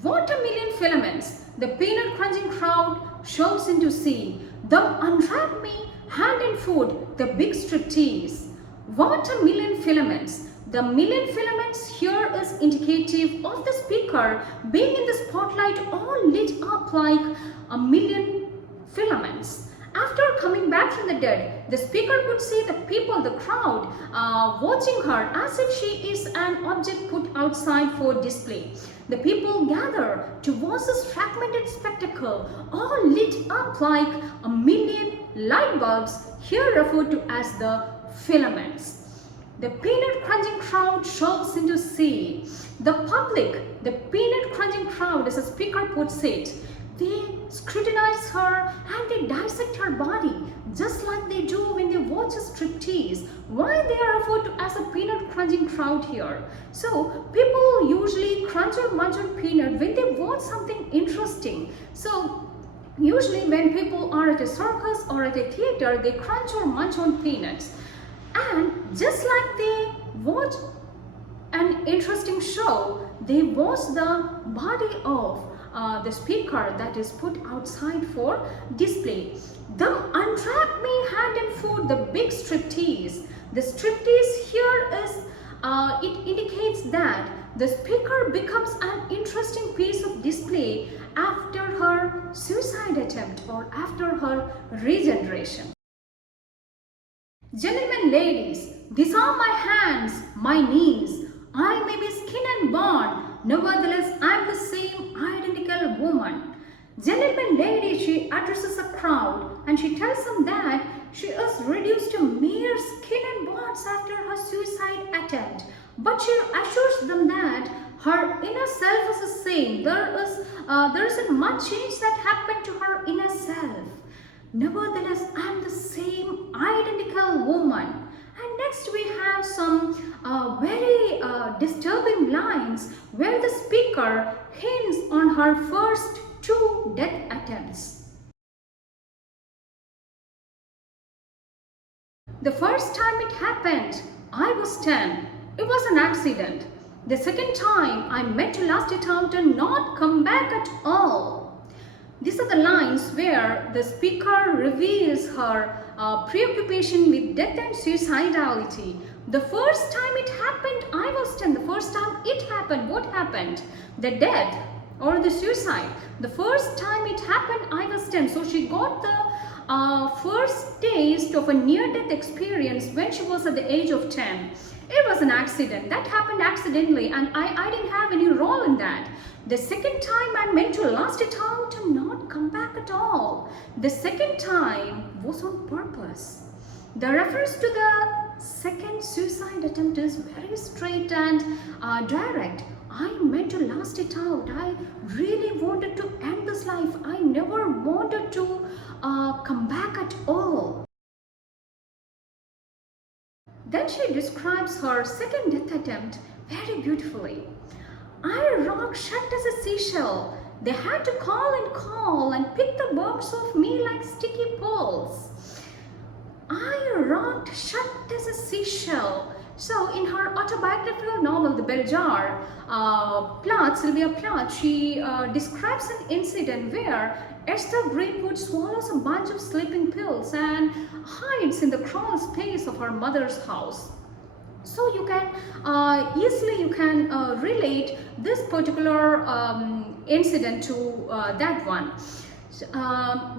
What a million filaments! The peanut crunching crowd shoves into sea. Them unwrap me hand and foot, the big striptease. What a million filaments! The million filaments here is indicative of the speaker being in the spotlight, all lit up like a million filaments. After coming back from the dead, the speaker could see the people, the crowd, watching her as if she is an object put outside for display. The people gather to watch this fragmented spectacle, all lit up like a million light bulbs, here referred to as the filaments. The peanut crunching crowd shoves into sea. The public, the peanut crunching crowd, as the speaker puts it, they scrutinize her and they dissect her body just like they do when they watch a striptease. Why they are referred to as a peanut crunching crowd here? So people usually crunch or munch on peanut when they watch something interesting. So usually when people are at a circus or at a theater, they crunch or munch on peanuts. And just like they watch an interesting show, they watch the body of the speaker that is put outside for display. Them unwrap me hand and foot, the big striptease. The striptease here is, it indicates that the speaker becomes an interesting piece of display after her suicide attempt or after her regeneration. Gentlemen, ladies, these are my hands, my knees. I may be skin and bone, nevertheless I am the same identical woman. Gentlemen, ladies, she addresses a crowd and she tells them that she is reduced to mere skin and bones after her suicide attempt. But she assures them that her inner self is the same. There isn't much change that happened to her inner self. Nevertheless, I am the same identical woman. And next we have some very disturbing lines where the speaker hints on her first 2 death attempts. The first time it happened, I was 10. It was an accident. The second time, I meant to last it out and not come back at all. These are the lines where the speaker reveals her preoccupation with death and suicidality. The first time it happened, I was 10. The first time it happened, what happened? The death or the suicide. The first time it happened, I was 10. So she got the first taste of a near-death experience when she was at the age of 10. It was an accident. That happened accidentally and I didn't have any role in that. The second time I meant to last it out and not come back at all. The second time was on purpose. The reference to the second suicide attempt is very straight and direct. I meant to last it out. I really wanted to end this life. I never wanted to come back at all. Then she describes her second death attempt very beautifully. I rocked shut as a seashell. They had to call and pick the box off me like sticky balls. I rocked shut as a seashell. So in her autobiographical novel, The Bell Jar, PLATH, SYLVIA PLATH, she describes an incident where Esther Greenwood swallows a bunch of sleeping pills and hides in the crawl space of her mother's house. So you can easily relate this particular incident to that one.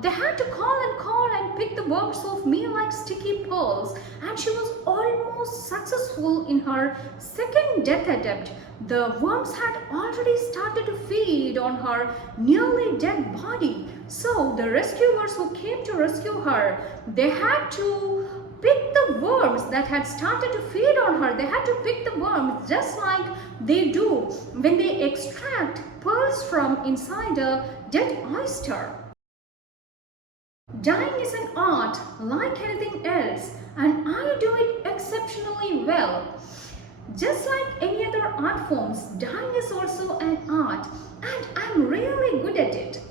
They had to call and pick the box off me like sticky pearls, and she was almost successful in her second death attempt. The worms had already started to feed on her nearly dead body. So the rescuers who came to rescue her, they had to pick the worms that had started to feed on her. They had to pick the worms just like they do when they extract pearls from inside a dead oyster. Dying is an art like anything else, and I do it exceptionally well. Just like any other art forms, dying is also an art, and I'm really good at it.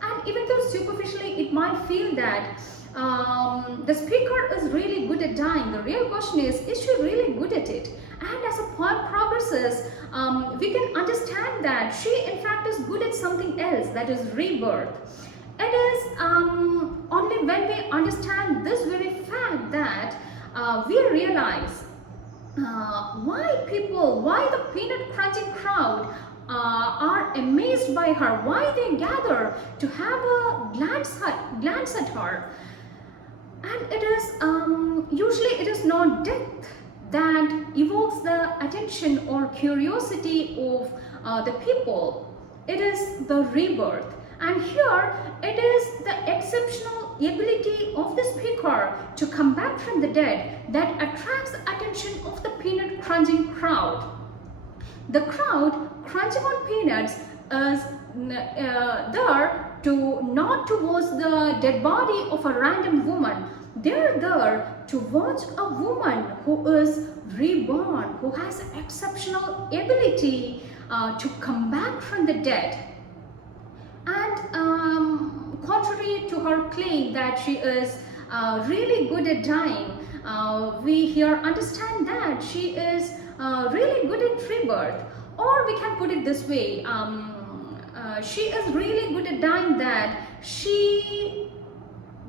And even though superficially it might feel that the speaker is really good at dying, the real question is she really good at it? And as a poem progresses, we can understand that she in fact is good at something else, that is rebirth. It is only when we understand this very fact that we realize why the peanut crunching crowd are amazed by her, why they gather to have a glance at her. And it is usually it is not death that evokes the attention or curiosity of the people. It is the rebirth. And here it is the exceptional ability of the speaker to come back from the dead that attracts the attention of the peanut crunching crowd. The crowd crunching on peanuts is there to not to watch the dead body of a random woman. They're there to watch a woman who is reborn, who has exceptional ability to come back from the dead. And contrary to her claim that she is really good at dying, we here understand that she is really good at rebirth. Or we can put it this way, she is really good at dying that she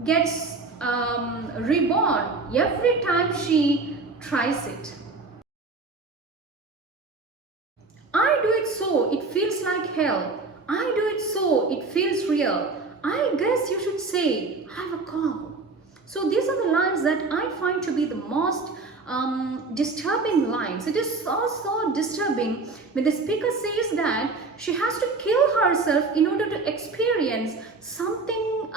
gets reborn every time she tries it. I do it so it feels like hell. I do it so it feels real. I guess you should say I have a call. So these are the lines that I find to be the most disturbing lines. It is so disturbing when the speaker says that she has to kill herself in order to experience something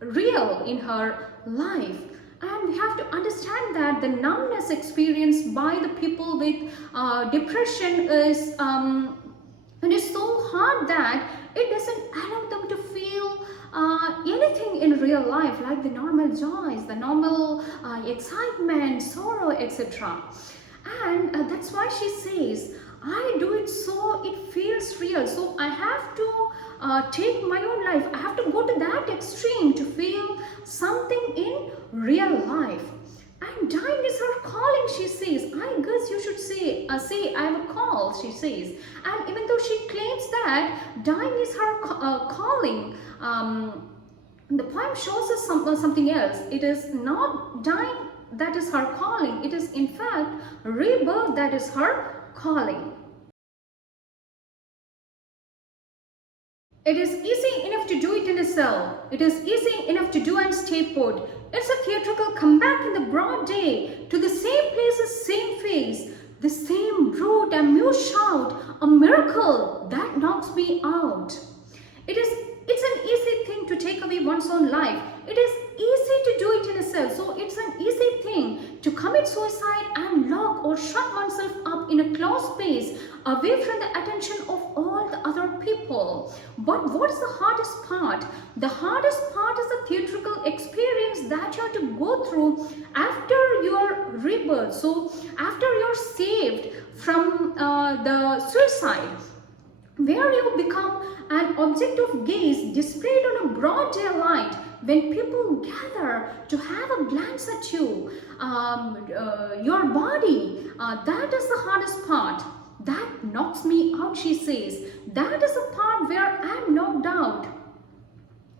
real in her life. And we have to understand that the numbness experienced by the people with depression is and it's so hard that it doesn't allow them to feel anything in real life, like the normal joys, the normal excitement, sorrow, etc. And that's why she says, I do it so it feels real. So I have to take my own life. I have to go to that extreme to feel something in real life. And dying is her calling, she says. I guess you should say I have a call, she says. And even though she claims that dying is her calling, the poem shows us something else. It is not dying that is her calling. It is in fact rebirth that is her calling. It is easy enough to do it in a cell. It is easy enough to do and stay put. It's a theatrical comeback in the broad day to the same places, same face, the same rude amused shout, a miracle that knocks me out. It's an easy thing to take away one's own life. It is easy to do it in a cell. So it's an easy thing to commit suicide and lock or shut oneself up in a closed space away from the attention of all the other people. But what is the hardest part? The hardest part is the theatrical experience that you have to go through after your rebirth. So after you're saved from the suicide, where you become an object of gaze displayed on a broad daylight when people gather to have a glance at you, your body. That is the hardest part. That knocks me out, she says. That is the part where I am knocked out.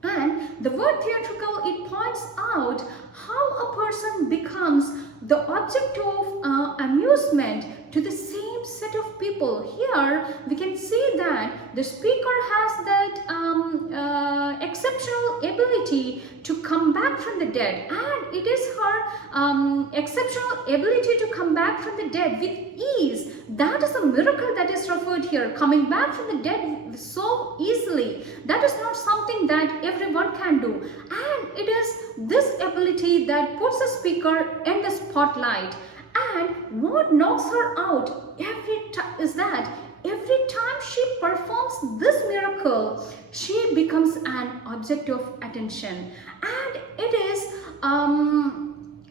And the word theatrical, it points out how a person becomes the object of amusement to the same set of people. Here we can see that the speaker has that exceptional ability to come back from the dead, and it is her exceptional ability to come back from the dead with ease. That is a miracle that is referred here, coming back from the dead so easily. That is not something that everyone can do, and it is this ability that puts the speaker in the spotlight. And what knocks her out every time is that every time she performs this miracle, she becomes an object of attention. And it is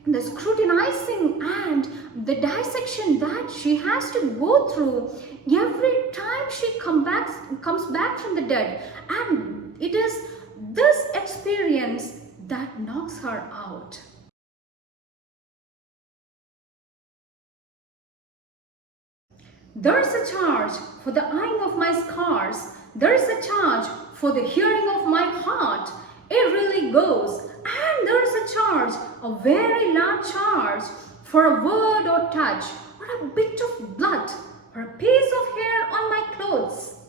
the scrutinizing and the dissection that she has to go through every time she comes back from the dead. And it is this experience that knocks her out. There's a charge for the eyeing of my scars. There's a charge for the hearing of my heart. It really goes. And there's a charge, a very large charge, for a word or touch, or a bit of blood, or a piece of hair on my clothes.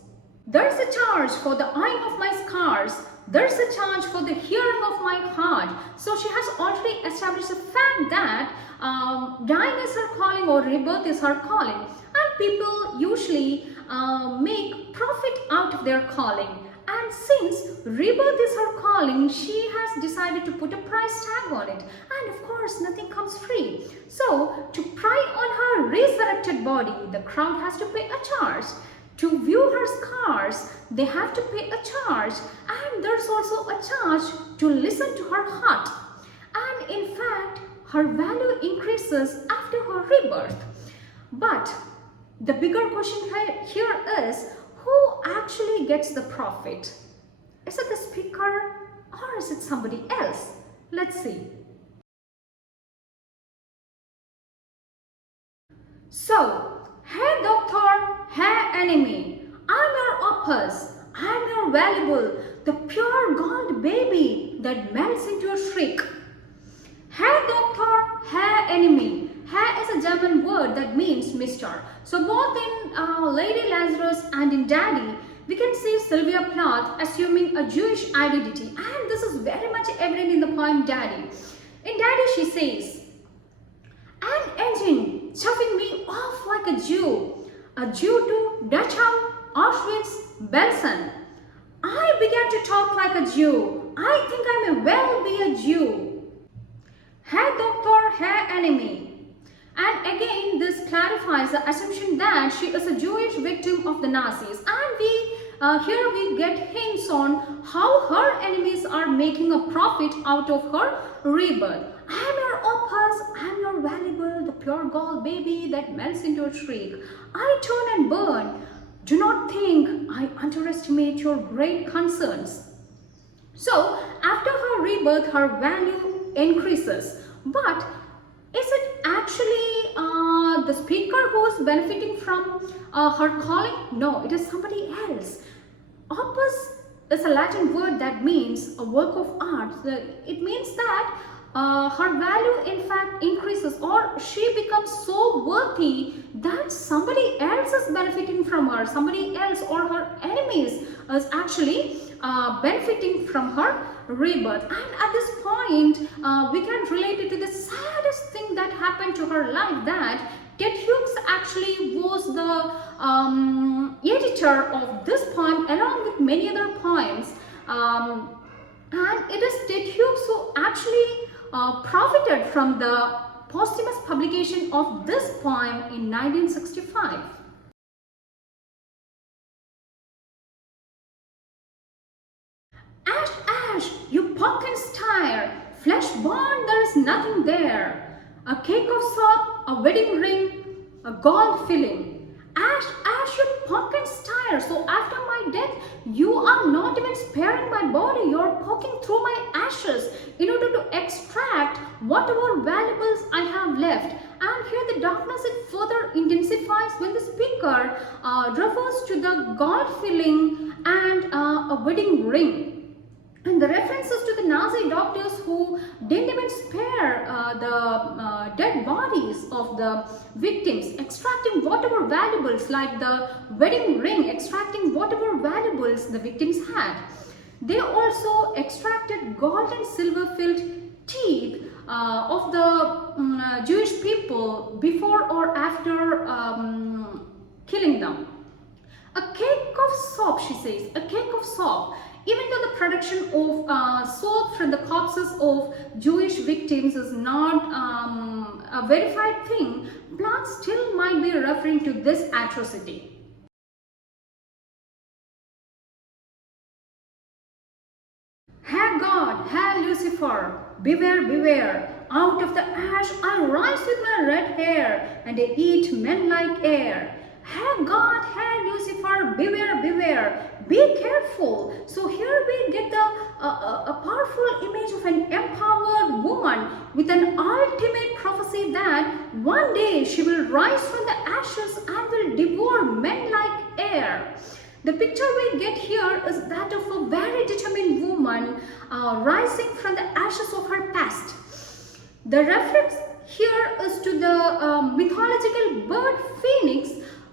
There's a charge for the eyeing of my scars. There's a charge for the hearing of my heart. So she has already established the fact that dying is her calling or rebirth is her calling. And people usually make profit out of their calling. And since rebirth is her calling, she has decided to put a price tag on it. And of course, nothing comes free. So, to pry on her resurrected body, the crowd has to pay a charge. To view her scars, they have to pay a charge. And there's also a charge to listen to her heart. And in fact, her value increases after her rebirth. But the bigger question here is, who actually gets the profit? Is it the speaker or is it somebody else? Let's see. So, hey doctor, hey enemy, I'm your opus, I'm your valuable, the pure gold baby that melts into a shriek. Hey doctor, hey enemy. Hey is a German word that means Mr. So both in Lady Lazarus and in Daddy, we can see Sylvia Plath assuming a Jewish identity, and this is very much evident in the poem Daddy. In Daddy she says, an engine chuffing me off like a Jew to Dachau, Auschwitz, Belsen. I began to talk like a Jew. I think I may well be a Jew. Hey doctor, hey enemy. And again, this clarifies the assumption that she is a Jewish victim of the Nazis. And here we get hints on how her enemies are making a profit out of her rebirth. I'm your opus, I'm your valuable, the pure gold baby that melts into a shriek. I turn and burn. Do not think I underestimate your great concerns. So, after her rebirth, her value increases. But is it actually the speaker who is benefiting from her calling? No, it is somebody else. Opus is a Latin word that means a work of art. It means that her value in fact increases, or she becomes so worthy that somebody else is benefiting from her. Somebody else or her enemies is actually benefiting from her rebirth. And at this point, we can relate it to the saddest thing that happened to her life, that Ted Hughes actually was the editor of this poem along with many other poems. And it is Ted Hughes who actually profited from the posthumous publication of this poem in 1965. Ash, ash, you pumpkin stare, flesh born, there is nothing there. A cake of soap, a wedding ring, a gold filling. Ash, ash, you pumpkin stare, so after my death, you are not even sparing my body, you are poking through my ashes in order to extract whatever valuables I have left. And here the darkness, it further intensifies when the speaker refers to the gold filling and a wedding ring. And the references to the Nazi doctors who didn't even spare the dead bodies of the victims, extracting whatever valuables like the wedding ring, extracting whatever valuables the victims had. They also extracted gold and silver filled teeth of the Jewish people before or after killing them. A cake of soap, she says, a cake of soap. Even though the production of soap from the corpses of Jewish victims is not a verified thing, Plath still might be referring to this atrocity. Hey God, hey Lucifer, beware, beware, out of the ash I rise with my red hair, and I eat men like air. Hey God, hey Lucifer, beware, beware, be careful. So here we get a powerful image of an empowered woman with an ultimate prophecy that one day she will rise from the ashes and will devote hair. The picture we get here is that of a very determined woman rising from the ashes of her past. The reference here is to the mythological bird phoenix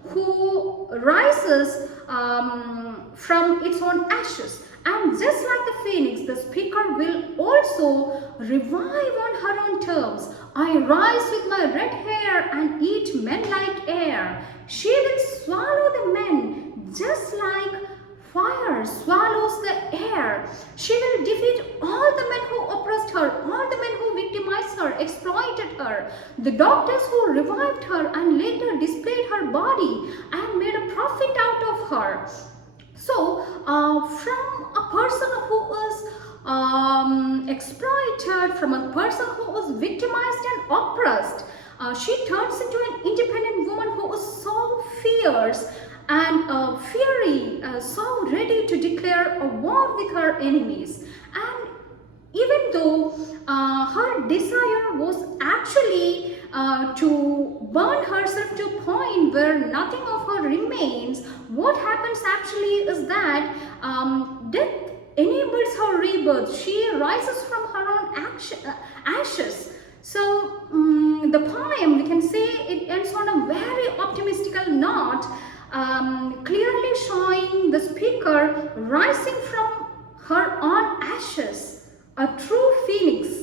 who rises from its own ashes. And just like the phoenix, the speaker will also revive on her own terms. I rise with my red hair and eat men like air. She will swallow the men just like fire swallows the air. She will defeat all the men who oppressed her, all the men who victimized her, exploited her, the doctors who revived her and later displayed her body and made a profit out of her. So, from a person who is exploited, from a person who was victimized and oppressed, she turns into an independent woman who is so fierce and fiery, so ready to declare a war with her enemies. And even though her desire was actually to burn herself to a point where nothing of her remains, what happens actually is that death enables her rebirth. She rises from her own ashes. So the poem, we can say it ends on a very optimistic note, clearly showing the speaker rising from her own ashes, a true phoenix.